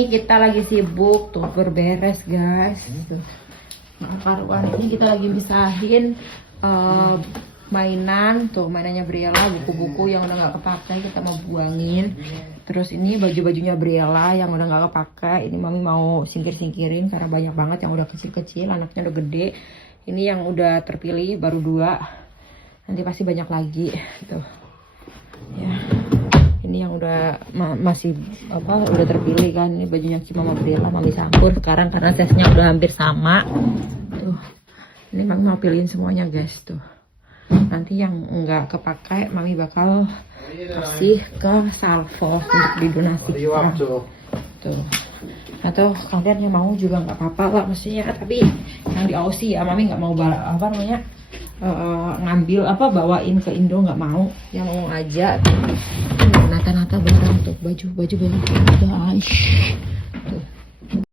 ini kita lagi sibuk tuh berberes guys. Tuh. Nah, karuan ini kita lagi misahin mainan tuh, mainannya Briella, buku-buku yang udah nggak kepakai kita mau buangin. Terus ini baju-bajunya Briella yang udah nggak kepakai, ini mami mau singkir-singkirin karena banyak banget yang udah kecil-kecil, anaknya udah gede. Ini yang udah terpilih baru 2, nanti pasti banyak lagi tuh ya. Ini yang udah masih udah terpilih kan, ini bajunya si Mama Briella mami campur sekarang karena size-nya udah hampir sama tuh. Ini mami mau pilihin semuanya guys tuh. Nanti yang enggak kepakai mami bakal kasih ke Salvo untuk didonasikan tuh. Atau kalian yang mau juga nggak apa-apa lah maksudnya, tapi yang di Aussie ya mami nggak mau ngambil bawain ke Indo, nggak mau, yang mau aja nata-nata barang tuh, baju banyak guys.